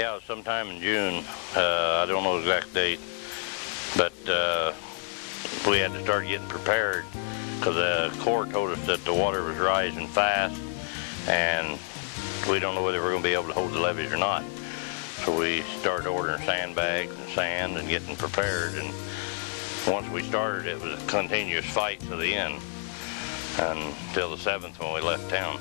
Yeah, it was sometime in June. I don't know the exact date, but we had to start getting prepared because the Corps told us that the water was rising fast, and we don't know whether we're going to be able to hold the levees or not. So we started ordering sandbags and sand and getting prepared, and once we started, it was a continuous fight to the end until the 7th when we left town.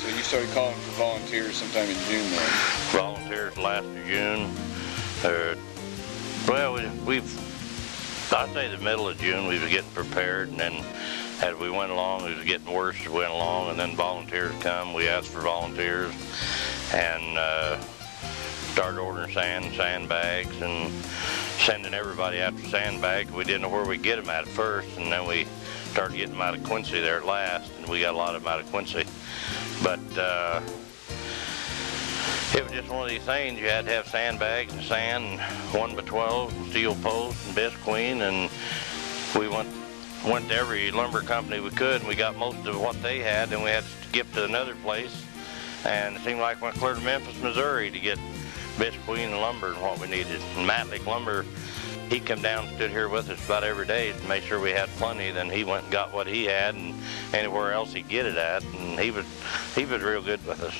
So you started calling for volunteers sometime in June then? Volunteers last of June. Well, I'd say the middle of June we was getting prepared, and then as we went along, it was getting worse as we went along, and then volunteers come. We asked for volunteers and started ordering sandbags and sending everybody after sandbags. We didn't know where we'd get them at first, and then we started getting them out of Quincy there at last, and we got a lot of them out of Quincy. But it was just one of these things. You had to have sandbags and sand, and 1x12 and steel posts and Bisqueen, and we went to every lumber company we could, and we got most of what they had, and we had to skip to another place, and it seemed like we went clear to Memphis, Missouri to get Bisqueen and lumber and what we needed. And Matlick Lumber, he come down and stood here with us about every day to make sure we had plenty. Then he went and got what he had, and anywhere else he'd get it at, and he was real good with us.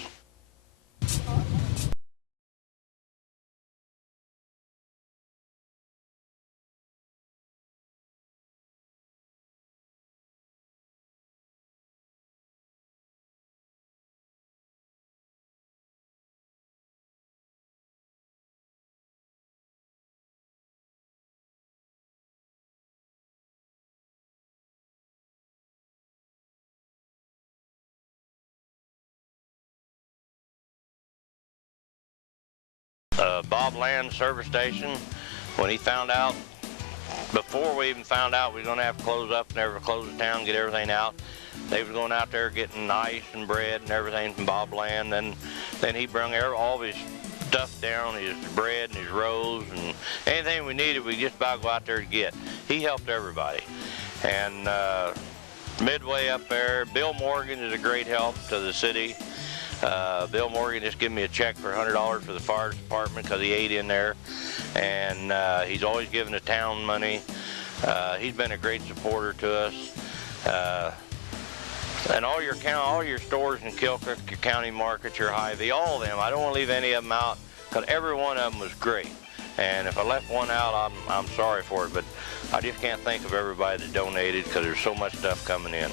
Bob Land's service station, when he found out, before we even found out we were going to have to close up and never close the town, get everything out, they was going out there getting ice and bread and everything from Bob Land. Then he brung all his stuff down, his bread and his rolls, and anything we needed, we just about go out there to get. He helped everybody. And midway up there, Bill Morgan is a great help to the city. Bill Morgan just gave me a check for $100 for the fire department because he ate in there, and he's always giving the town money. He's been a great supporter to us. And all your stores in Keokuk, your county markets, your Hy-Vee, all of them. I don't want to leave any of them out because every one of them was great. And if I left one out, I'm sorry for it, but I just can't think of everybody that donated because there's so much stuff coming in.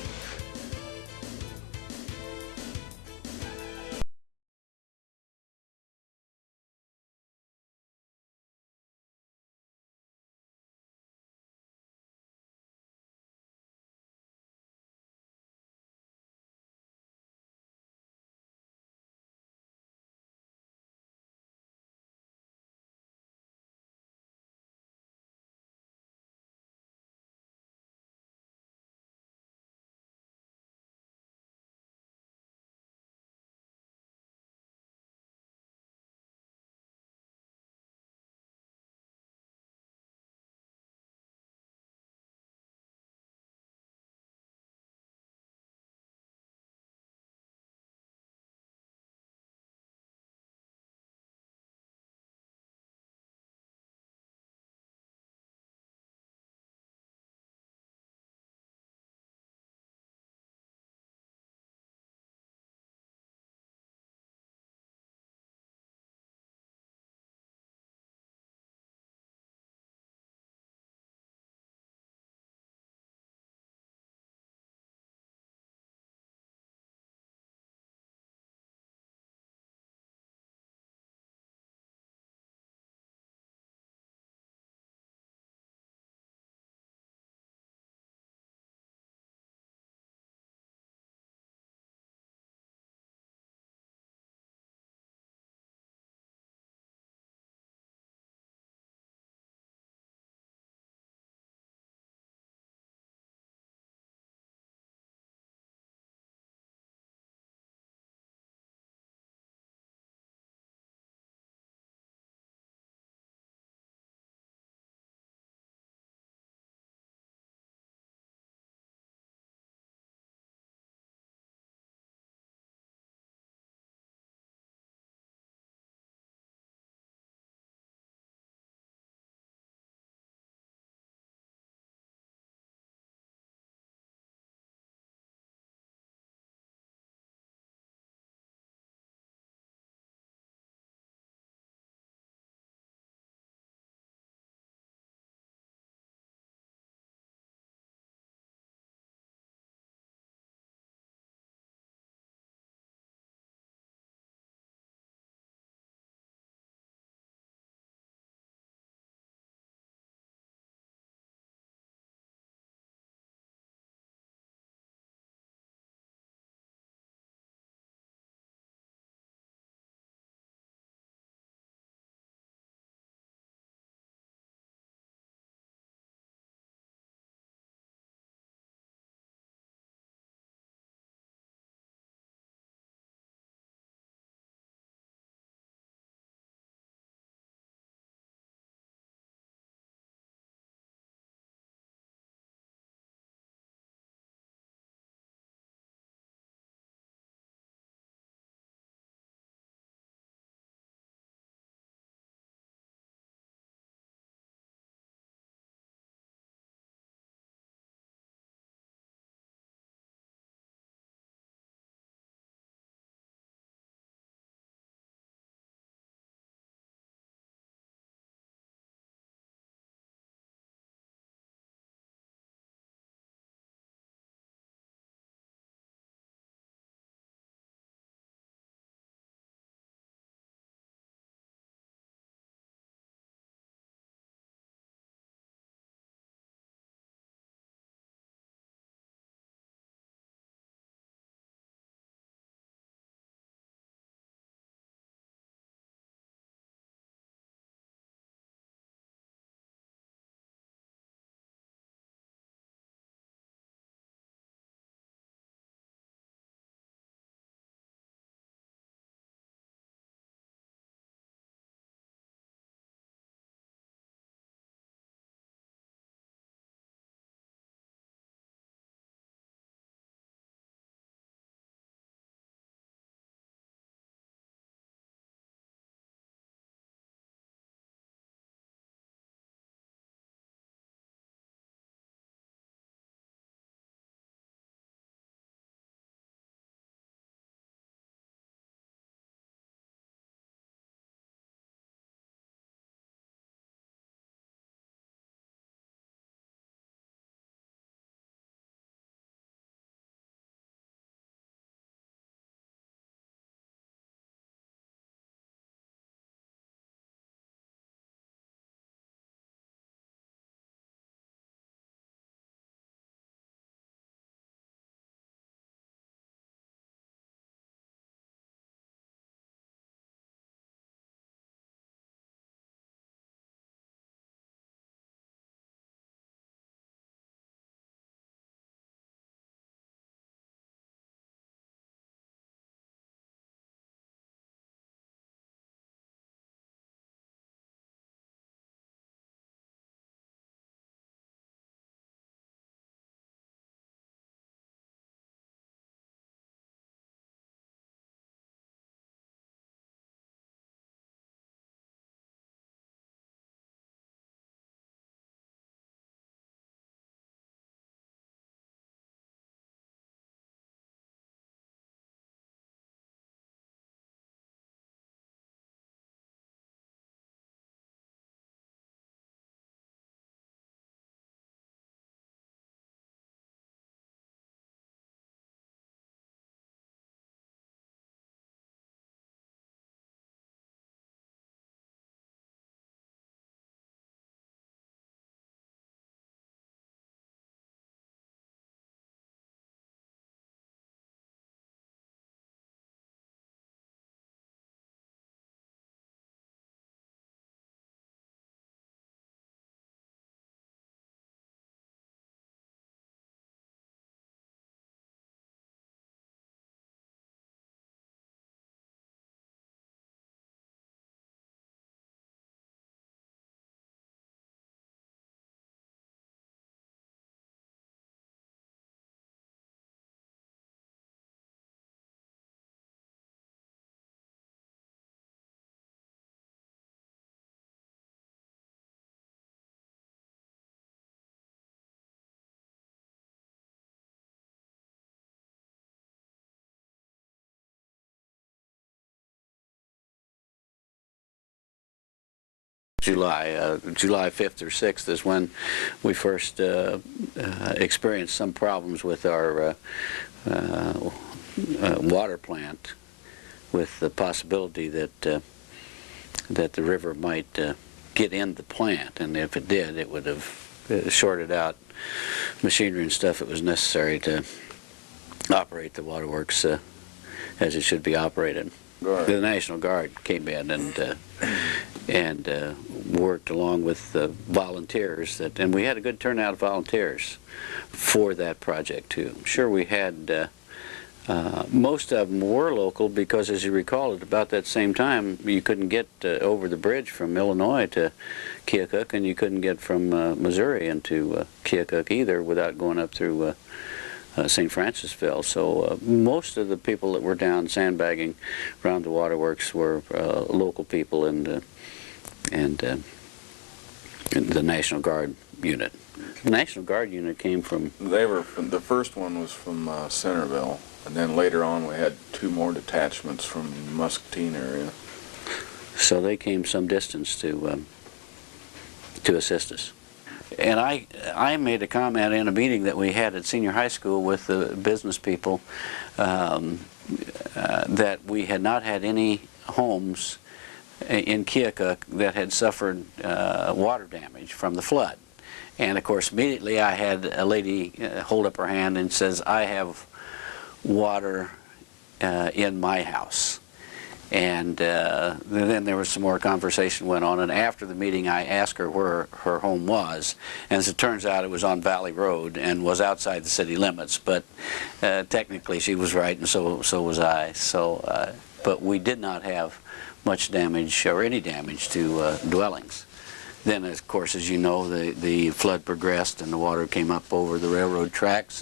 July 5th or 6th is when we first experienced some problems with our water plant, with the possibility that the river might get in the plant, and if it did, it would have shorted out machinery and stuff that was necessary to operate the waterworks as it should be operated. Guard. The National Guard came in and worked along with volunteers, and we had a good turnout of volunteers for that project too. Sure, we had most of them were local because, as you recall, at about that same time you couldn't get over the bridge from Illinois to Keokuk, and you couldn't get from Missouri into Keokuk either without going up through St. Francisville. So most of the people that were down sandbagging around the waterworks were local people and the National Guard unit. The National Guard unit came from... They were from, the first one was from Centerville, and then later on we had 2 more detachments from the Muscatine area. So they came some distance to assist us. And I made a comment in a meeting that we had at senior high school with the business people that we had not had any homes in Keokuk that had suffered water damage from the flood. And of course immediately I had a lady hold up her hand and says, "I have water in my house." And then there was some more conversation went on, and after the meeting I asked her where her home was, and as it turns out it was on Valley Road and was outside the city limits, but technically she was right, and so was I. So, but we did not have much damage or any damage to dwellings. Then, of course, as you know, the flood progressed and the water came up over the railroad tracks,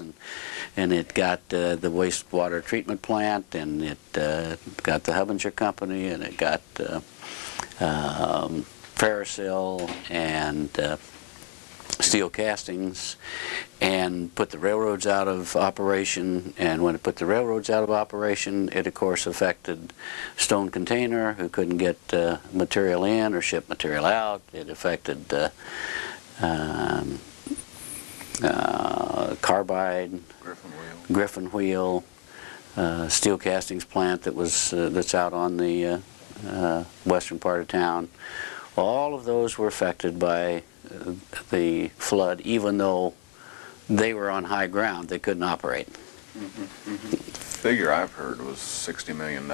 and it got the wastewater treatment plant, and it got the Hubbinger Company, and it got Ferrosil and steel castings, and put the railroads out of operation. And when it put the railroads out of operation, it of course affected Stone Container, who couldn't get material in or ship material out. It affected Carbide, Griffin Wheel, steel castings plant that was that's out on the western part of town. All of those were affected by the flood, even though they were on high ground. They couldn't operate. The figure I've heard was $60 million.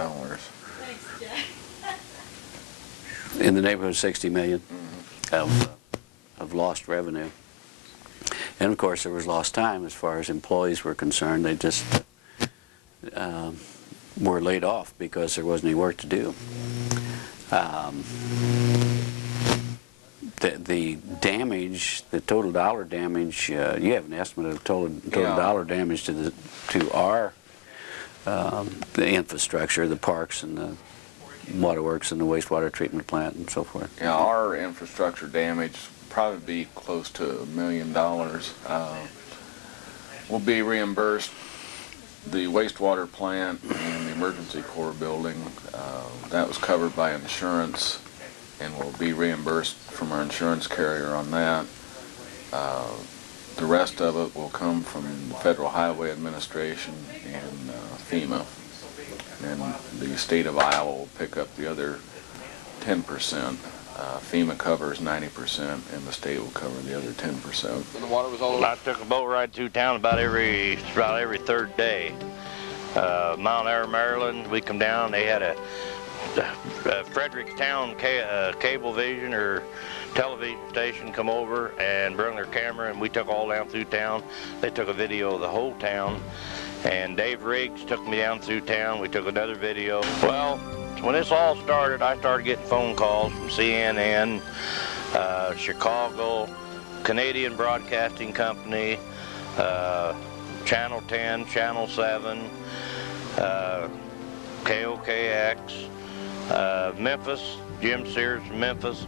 In the neighborhood of 60 million of lost revenue. And of course there was lost time as far as employees were concerned. They just were laid off because there wasn't any work to do. The damage, the total dollar damage, you have an estimate of total dollar damage to our the infrastructure, the parks and the waterworks and the wastewater treatment plant and so forth. Yeah, our infrastructure damage probably be close to $1 million. We'll be reimbursed the wastewater plant and the emergency corps building. That was covered by insurance, and we'll be reimbursed from our insurance carrier on that. The rest of it will come from the Federal Highway Administration and FEMA. And the state of Iowa will pick up the other 10%. FEMA covers 90%, and the state will cover the other 10%. The water was all over. I took a boat ride through town about every third day. Mount Airy, Maryland, we come down. They had a Frederickstown Cablevision or television station come over and bring their camera, and we took all down through town. They took a video of the whole town, and Dave Riggs took me down through town. We took another video. Well, when this all started, I started getting phone calls from CNN, Chicago, Canadian Broadcasting Company, Channel 10, Channel 7, KOKX, Memphis. Jim Sears from Memphis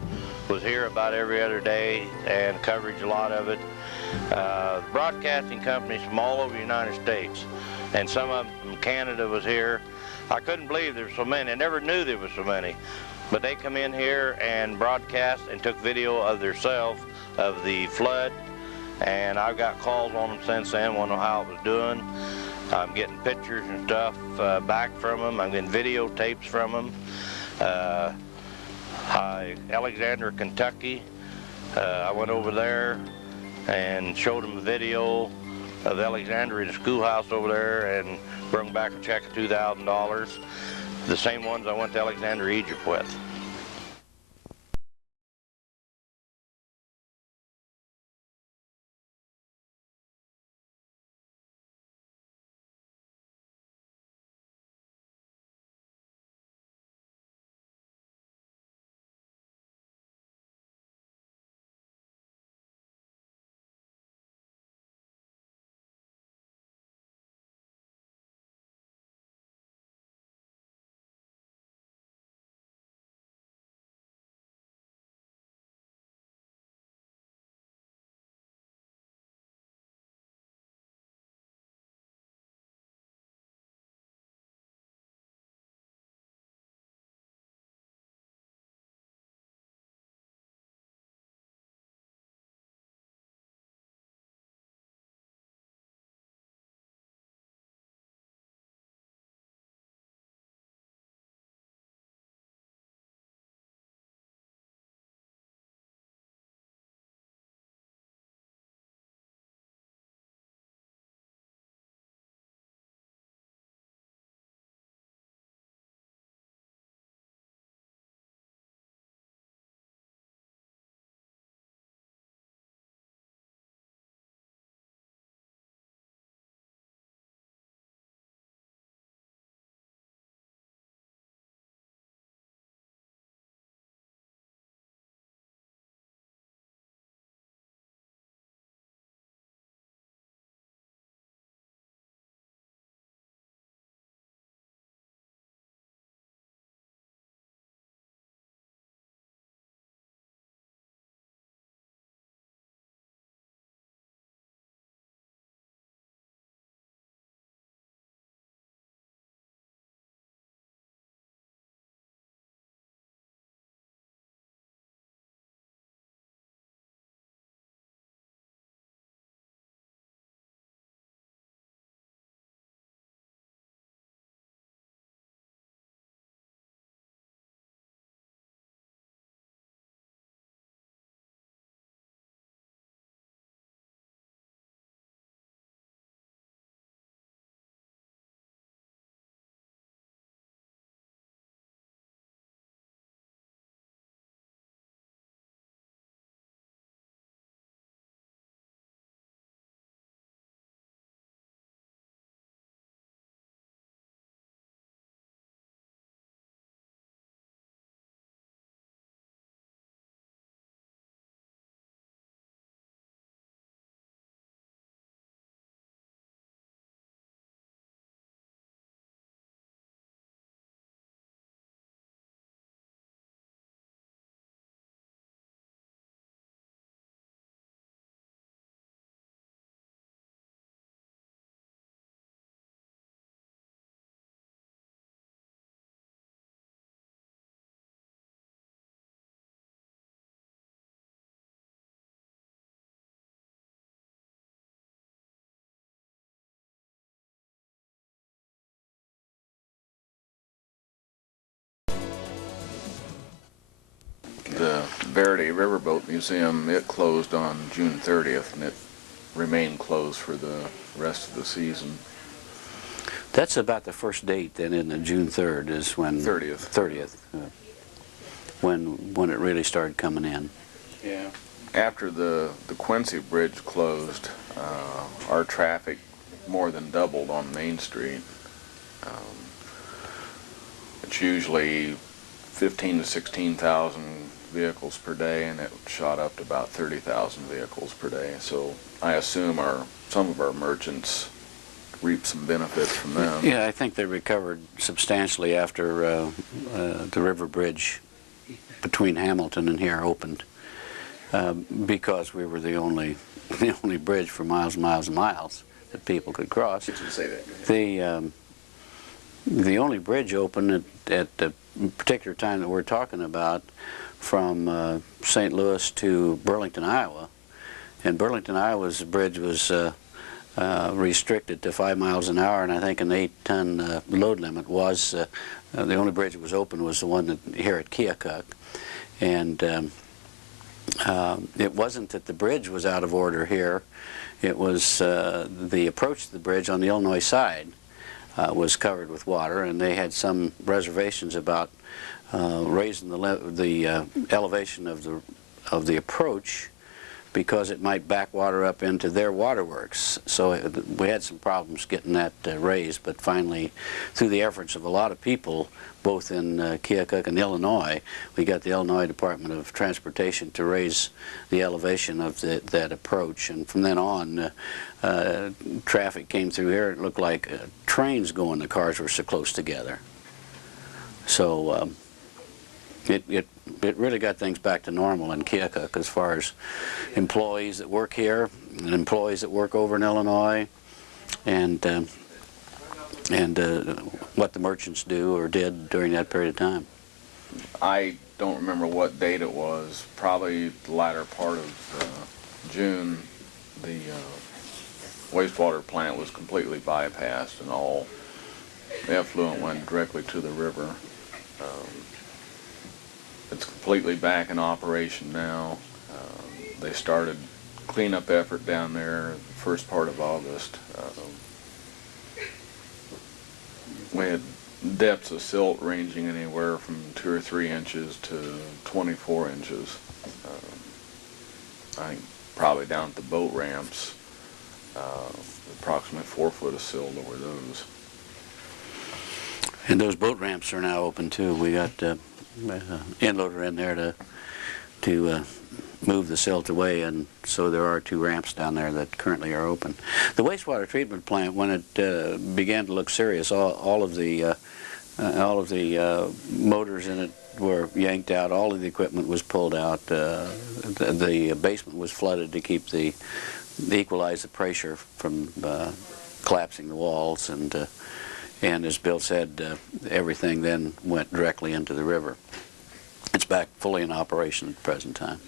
was here about every other day and coverage a lot of it. Broadcasting companies from all over the United States, and some of them from Canada was here. I couldn't believe there were so many. I never knew there were so many. But they come in here and broadcast and took video of themselves of the flood, and I've got calls on them since then, want to know how it was doing. I'm getting pictures and stuff back from them. I'm getting videotapes from them. Alexandria, Kentucky, I went over there and showed them a video of Alexandria, the schoolhouse over there, and brought back a check of $2,000. The same ones I went to Alexandria, Egypt with. The Verity Riverboat Museum, it closed on June 30th, and it remained closed for the rest of the season. That's about the first date then, in the June 3rd is when... 30th. 30th, when it really started coming in. Yeah. After the Quincy Bridge closed, our traffic more than doubled on Main Street. It's usually 15 to 16,000 vehicles per day, and it shot up to about 30,000 vehicles per day. So I assume some of our merchants reaped some benefits from them. Yeah, I think they recovered substantially after the river bridge between Hamilton and here opened, because we were the only bridge for miles and miles and miles that people could cross. Did you say that? The only bridge open at the particular time that we're talking about from St. Louis to Burlington, Iowa, and Burlington, Iowa's bridge was restricted to 5 miles an hour, and I think an 8-ton load limit was, the only bridge that was open was the one here at Keokuk. And it wasn't that the bridge was out of order here, it was the approach to the bridge on the Illinois side was covered with water, and they had some reservations about raising the elevation of the approach because it might back water up into their waterworks. So we had some problems getting that raised, but finally, through the efforts of a lot of people, both in Keokuk and Illinois, we got the Illinois Department of Transportation to raise the elevation of that approach. And from then on, traffic came through here. It looked like trains going. The cars were so close together. So it really got things back to normal in Keokuk as far as employees that work here and employees that work over in Illinois, and what the merchants do or did during that period of time. I don't remember what date it was, probably the latter part of June. The wastewater plant was completely bypassed and all effluent went directly to the river. It's completely back in operation now. They started cleanup effort down there the first part of August. We had depths of silt ranging anywhere from 2 or 3 inches to 24 inches. I think probably down at the boat ramps, approximately 4 foot of silt over those. And those boat ramps are now open too. We got inloader in there to move the silt away, and so there are 2 ramps down there that currently are open. The wastewater treatment plant, when it began to look serious, all of the motors in it were yanked out. All of the equipment was pulled out. The basement was flooded to keep equalize the pressure from collapsing the walls, and as Bill said, everything then went directly into the river. It's back fully in operation at the present time.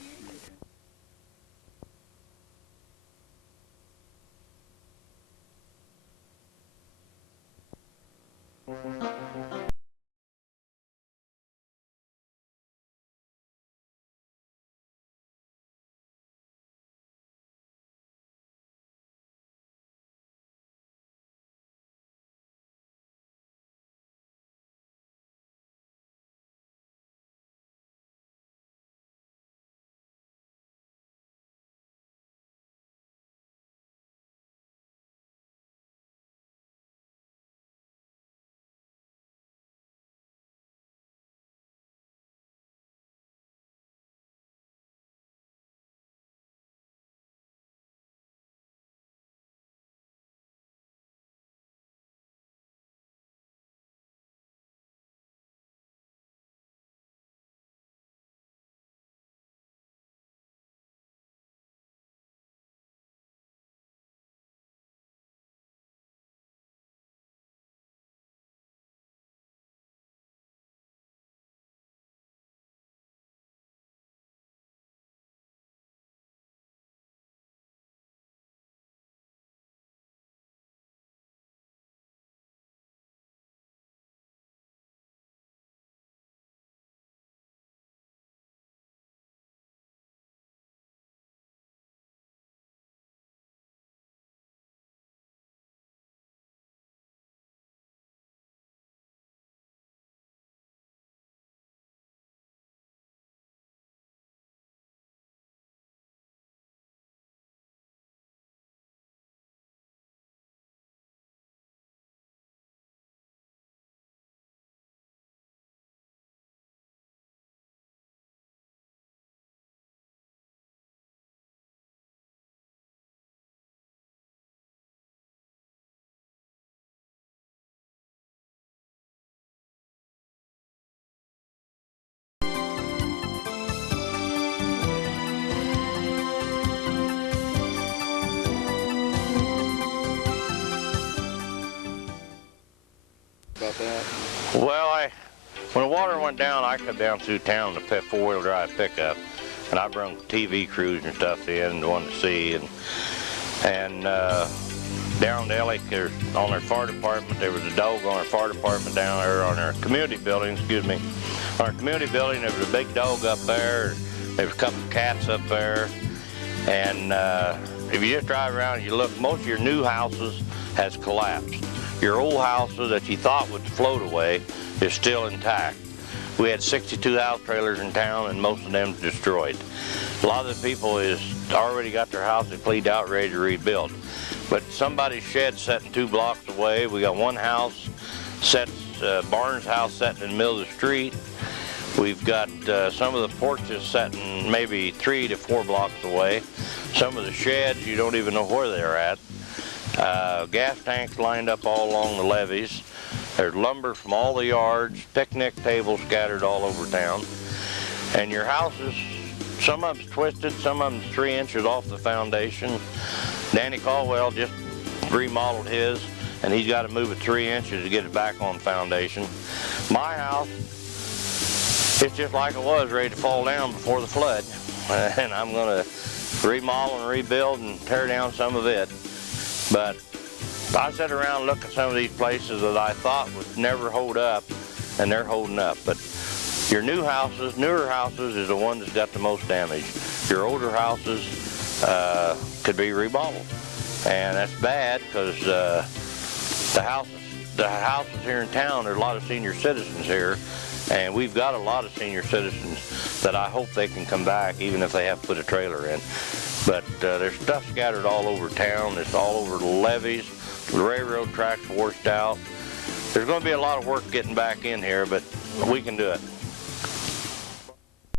Well, when the water went down, I come down through town to put four-wheel drive pickup, and I brought TV crews and stuff in and wanted to see, and down to Ellick, on their fire department, there was a dog on our fire department down there, on our community building, excuse me. On our community building, there was a big dog up there. There was a couple of cats up there, and if you just drive around and you look, most of your new houses has collapsed. Your old houses that you thought would float away is still intact. We had 62 house trailers in town, and most of them destroyed. A lot of the people is already got their houses cleaned out, ready to rebuild. But somebody's shed sitting 2 blocks away. We got one house, Barnes' house sitting in the middle of the street. We've got some of the porches sitting maybe 3 to 4 blocks away. Some of the sheds, you don't even know where they're at. Gas tanks lined up all along the levees. There's lumber from all the yards, picnic tables scattered all over town. And your houses, some of them's twisted, some of them's 3 inches off the foundation. Danny Caldwell just remodeled his, and he's got to move it 3 inches to get it back on foundation. My house, it's just like it was, ready to fall down before the flood. And I'm going to remodel and rebuild and tear down some of it. But I sit around and look at some of these places that I thought would never hold up, and they're holding up. But your new houses, newer houses, is the one that's got the most damage. Your older houses could be remodeled, and that's bad because the houses here in town, there's a lot of senior citizens here, and we've got a lot of senior citizens that I hope they can come back even if they have to put a trailer in. But there's stuff scattered all over town. It's all over the levees. The railroad tracks washed out. There's going to be a lot of work getting back in here, but we can do it.